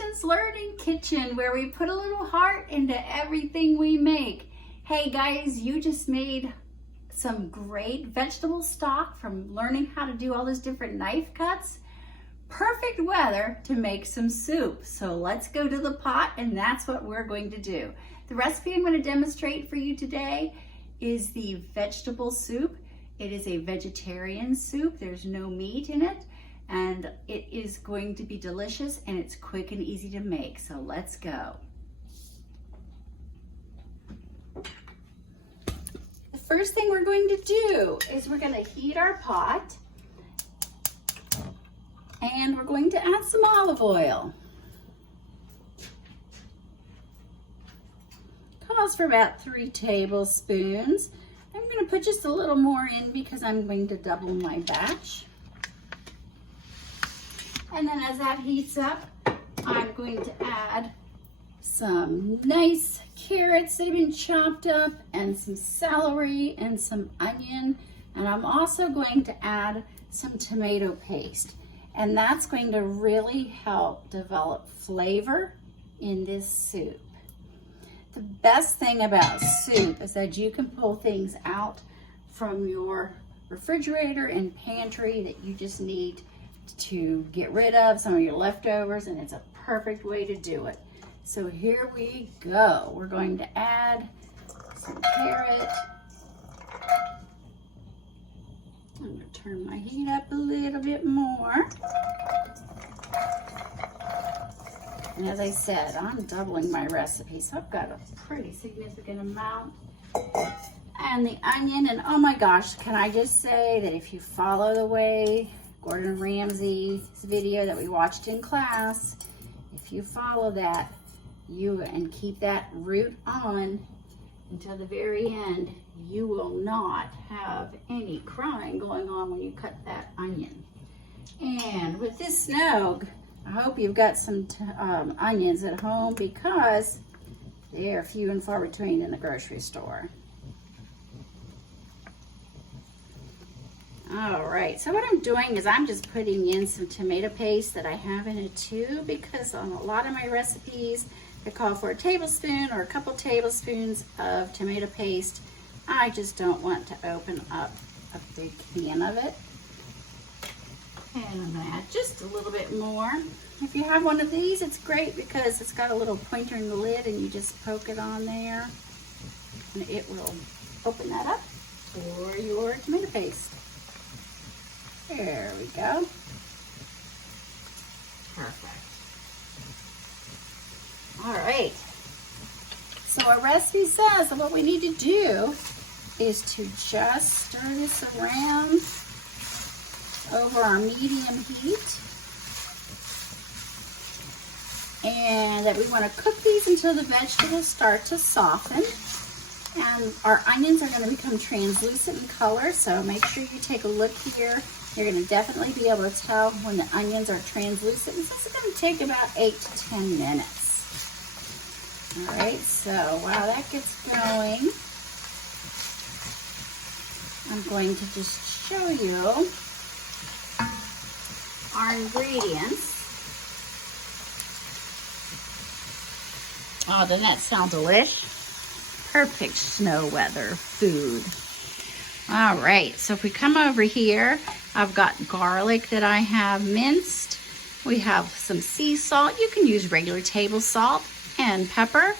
Distance Learning Kitchen, where we put a little heart into everything we make. Hey guys, you just made some great vegetable stock from learning how to do all those different knife cuts. Perfect weather to make some soup. So let's go to the pot, and that's what we're going to do. The recipe I'm going to demonstrate for you today is the vegetable soup. It is a vegetarian soup. There's no meat in it. And it is going to be delicious, and it's quick and easy to make. So let's go. The first thing we're going to do is we're going to heat our pot, and we're going to add some olive oil. Calls for about 3 tablespoons. I'm going to put just a little more in because I'm going to double my batch. And then as that heats up, I'm going to add some nice carrots that have been chopped up, and some celery and some onion. And I'm also going to add some tomato paste. And that's going to really help develop flavor in this soup. The best thing about soup is that you can pull things out from your refrigerator and pantry that you just need to get rid of some of your leftovers, and it's a perfect way to do it. So here we go. We're going to add some carrot. I'm going to turn my heat up a little bit more. And as I said, I'm doubling my recipe, so I've got a pretty significant amount. And the onion, and oh my gosh, can I just say that if you follow the way Gordon Ramsay's video that we watched in class, if you follow that, and keep that root on until the very end, you will not have any crying going on when you cut that onion. And with this snog, I hope you've got some onions at home, because they are few and far between in the grocery store. All right, so what I'm doing is I'm just putting in some tomato paste that I have in a tube, because on a lot of my recipes, they call for a tablespoon or a couple tablespoons of tomato paste. I just don't want to open up a big can of it. And I'm gonna add just a little bit more. If you have one of these, it's great because it's got a little pointer in the lid, and you just poke it on there, and it will open that up for your tomato paste. There we go. Perfect. All right. So our recipe says that what we need to do is to just stir this around over our medium heat. And that we want to cook these until the vegetables start to soften. And our onions are going to become translucent in color, so make sure you take a look here. You're going to definitely be able to tell when the onions are translucent. This is going to take about 8 to 10 minutes. All right, so while that gets going, I'm going to just show you our ingredients. Oh, doesn't that sound delish? Perfect snow weather food. All right, so if we come over here, I've got garlic that I have minced. We have some sea salt. You can use regular table salt and pepper.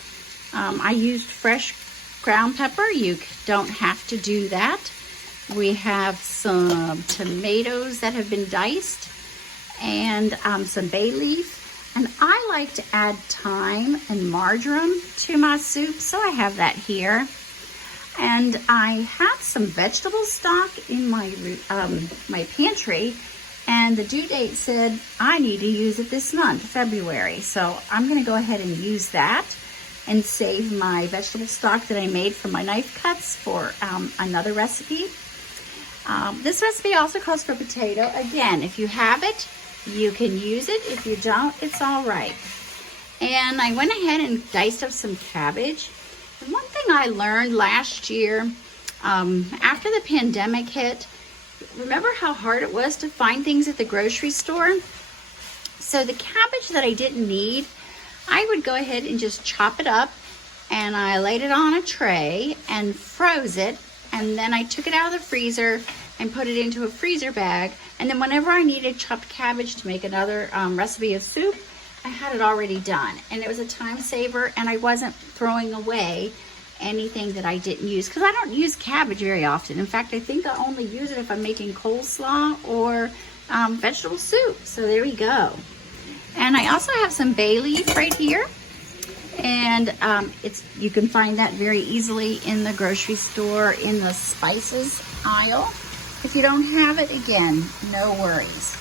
I used fresh ground pepper. You don't have to do that. We have some tomatoes that have been diced, and some bay leaf. And I like to add thyme and marjoram to my soup, so I have that here. And I have some vegetable stock in my my pantry, and the due date said I need to use it this month, February. So I'm going to go ahead and use that and save my vegetable stock that I made from my knife cuts for another recipe. This recipe also calls for potato. Again, if you have it, you can use it. If you don't, it's all right. And I went ahead and diced up some cabbage. And one thing I learned last year, after the pandemic hit, remember how hard it was to find things at the grocery store? So the cabbage that I didn't need, I would go ahead and just chop it up, and I laid it on a tray and froze it, and then I took it out of the freezer and put it into a freezer bag, and then whenever I needed chopped cabbage to make another recipe of soup, I had it already done, and it was a time saver, and I wasn't throwing away anything that I didn't use, because I don't use cabbage very often. In fact, I think I only use it if I'm making coleslaw or vegetable soup. So there we go. And I also have some bay leaf right here, and you can find that very easily in the grocery store in the spices aisle. If you don't have it, again, no worries.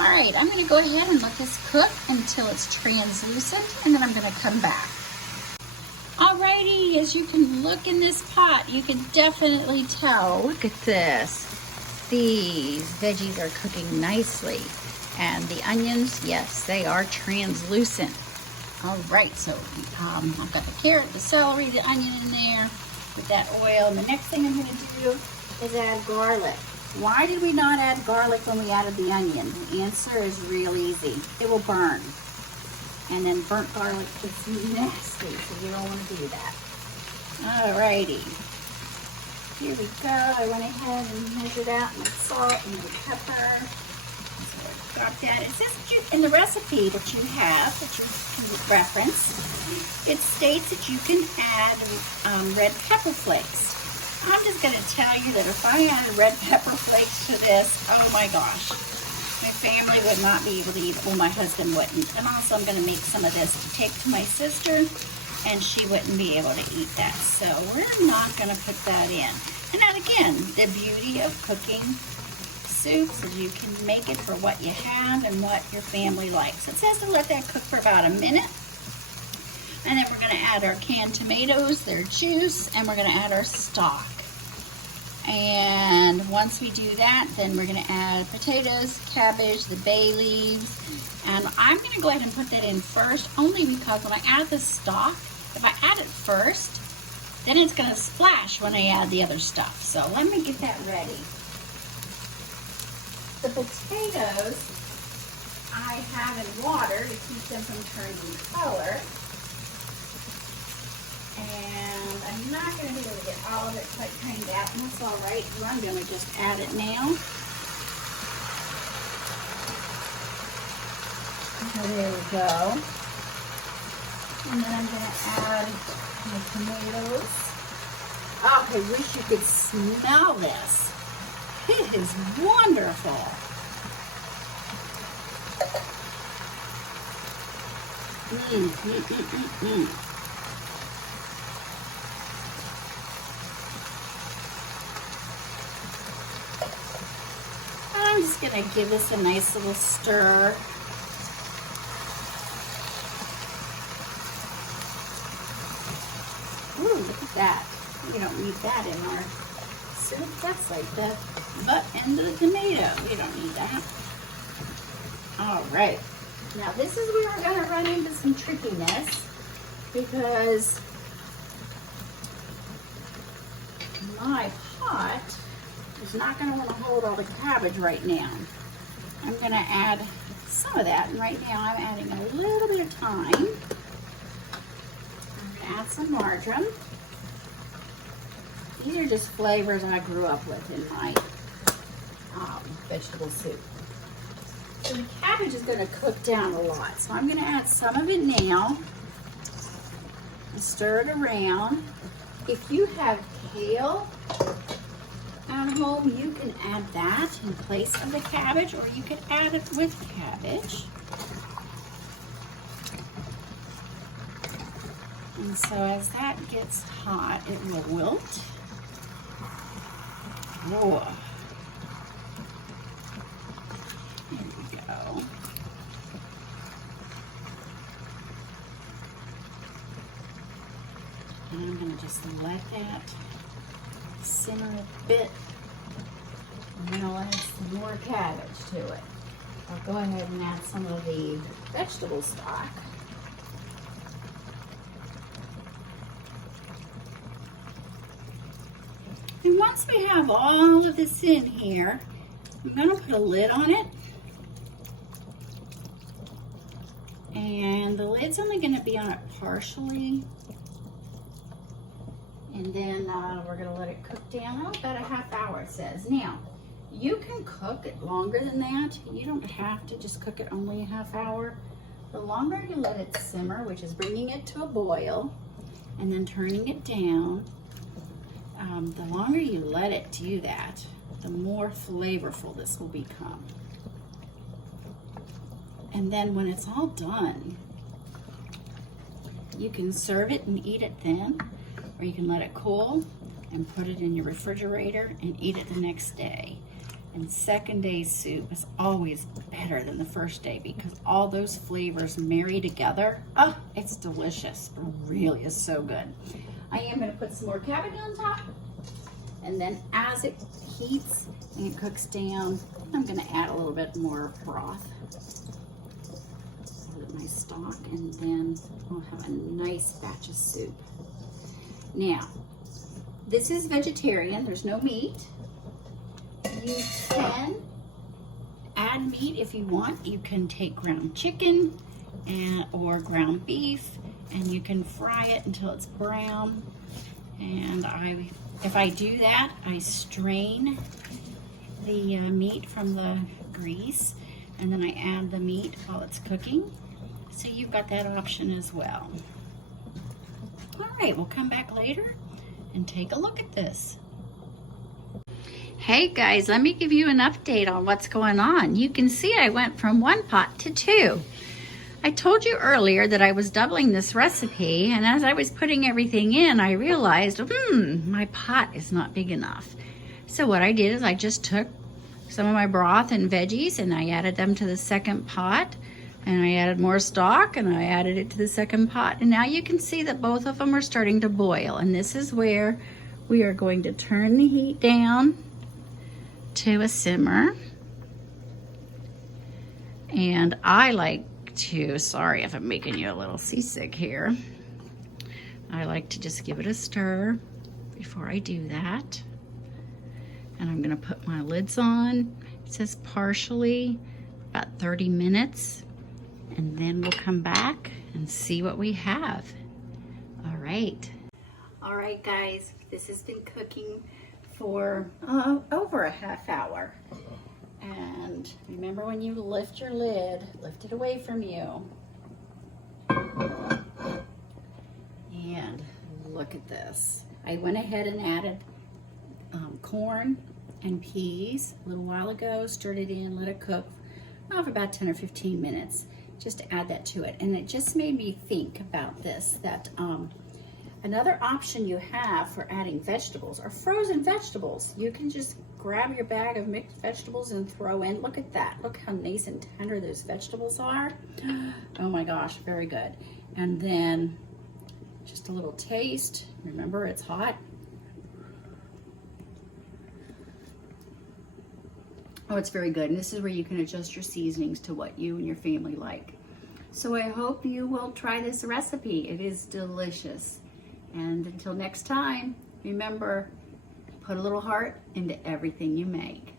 All right, I'm going to go ahead and let this cook until it's translucent, and then I'm going to come back. Alrighty, as you can look in this pot, you can definitely tell. Look at this. These veggies are cooking nicely. And the onions, yes, they are translucent. Alright, so I've got the carrot, the celery, the onion in there with that oil. And the next thing I'm going to do is add garlic. Why did we not add garlic when we added the onion? The answer is real easy. It will burn. And then burnt garlic is nasty, so you don't want to do that. Alrighty. Here we go. I went ahead and measured out my salt and my pepper. So I've got that. It says in the recipe that you have, that you can reference, it states that you can add red pepper flakes. I'm just going to tell you that if I added red pepper flakes to this, oh my gosh. My family would not be able to eat it. Well, my husband wouldn't. And also I'm going to make some of this to take to my sister, and she wouldn't be able to eat that. So we're not going to put that in. And then again, the beauty of cooking soups is you can make it for what you have and what your family likes. It says to let that cook for about a minute. And then we're going to add our canned tomatoes, their juice, and we're going to add our stock. And once we do that, then we're going to add potatoes, cabbage, the bay leaves, and I'm going to go ahead and put that in first, only because when I add the stock, if I add it first, then it's going to splash when I add the other stuff. So let me get that ready. The potatoes I have in water to keep them from turning color. And I'm not going to be able to get all of it quite trained out, and that's all right. I'm going to just add it now. So there we go. And then I'm going to add my tomatoes. Oh, I wish you could smell this. It is wonderful. I'm just going to give this a nice little stir. Ooh, look at that. We don't need that in our soup. That's like the butt end of the tomato. We don't need that. All right. Now this is where we're going to run into some trickiness, because my pot is not going to want to hold all the cabbage right now. I'm going to add some of that, and right now I'm adding a little bit of thyme. I'm going to add some marjoram. These are just flavors I grew up with in my vegetable soup. So the cabbage is going to cook down a lot, so I'm going to add some of it now. Stir it around. If you have kale at home, you can add that in place of the cabbage, or you could add it with cabbage. And so as that gets hot, it will wilt. Oh. There we go. And I'm going to just let that simmer a bit. I'm going to add some more cabbage to it. I'll go ahead and add some of the vegetable stock. And once we have all of this in here, I'm going to put a lid on it. And the lid's only going to be on it partially. And then we're going to let it cook down about a half hour, it says. Now, you can cook it longer than that. You don't have to just cook it only a half hour. The longer you let it simmer, which is bringing it to a boil and then turning it down, the longer you let it do that, the more flavorful this will become. And then when it's all done, you can serve it and eat it then, or you can let it cool and put it in your refrigerator and eat it the next day. And second day soup is always better than the first day because all those flavors marry together. Oh, it's delicious. It really is so good. I am going to put some more cabbage on top. And then as it heats and it cooks down, I'm going to add a little bit more broth. Add my stock, and then we'll have a nice batch of soup. Now, this is vegetarian. There's no meat. You can add meat if you want. You can take ground chicken or ground beef, and you can fry it until it's brown. And if I do that, I strain the meat from the grease, and then I add the meat while it's cooking. So you've got that option as well. All right, we'll come back later and take a look at this. Hey guys, let me give you an update on what's going on. You can see I went from 1 pot to 2. I told you earlier that I was doubling this recipe, and as I was putting everything in, I realized, my pot is not big enough. So what I did is I just took some of my broth and veggies and I added them to the second pot, and I added more stock and I added it to the second pot. And now you can see that both of them are starting to boil, and this is where we are going to turn the heat down to a simmer. And I like to, sorry if I'm making you a little seasick here, I like to just give it a stir before I do that. And I'm gonna put my lids on. It says partially, about 30 minutes, and then we'll come back and see what we have. All right guys, this has been cooking for over a half hour. And remember, when you lift your lid, lift it away from you. And look at this. I went ahead and added corn and peas a little while ago, stirred it in, let it cook for about 10 or 15 minutes, just to add that to it. And it just made me think about this, that another option you have for adding vegetables are frozen vegetables. You can just grab your bag of mixed vegetables and throw in. Look at that. Look how nice and tender those vegetables are. Oh my gosh, very good. And then just a little taste. Remember, it's hot. Oh, it's very good. And this is where you can adjust your seasonings to what you and your family like. So I hope you will try this recipe. It is delicious. And until next time, remember, put a little heart into everything you make.